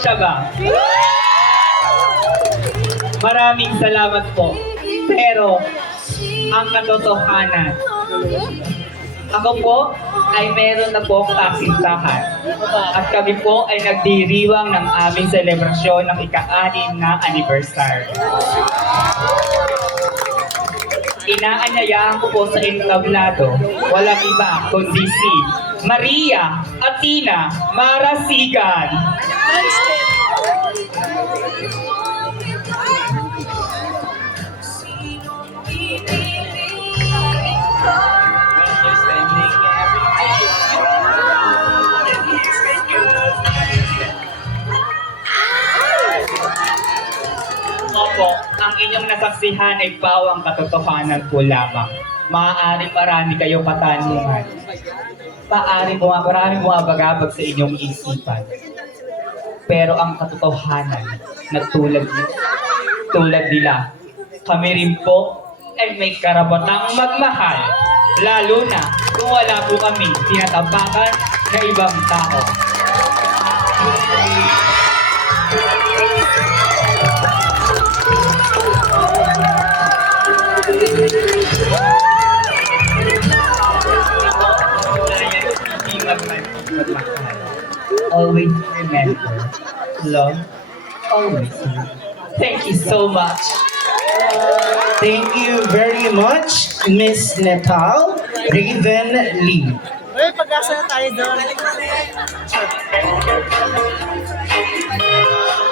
siya ba? Maraming salamat po. Pero, ang katotohanan, ako po ay meron na po kasintahan. At kami po ay nagdiriwang ng aming selebrasyon ng ika-6 na anniversary. Inaanyayahan ko po sa entablado, walang iba kundi si Maria Athena Marasigan. Opo, ang inyong nasaksihan ay pawang katotohanan po lamang. Maaaring marami kayong katanungan. Maraming bumabagabag sa inyong isipan. Pero ang katotohanan na tulad nila, kami rin po ay may karapatang magmahal. Lalo na kung wala po kami tinatapakan na ibang tao. Always remember, love, always. Thank you so much. Thank you very much, Miss Nepal Raven Lee. Uy, pag-asa na tayo doon.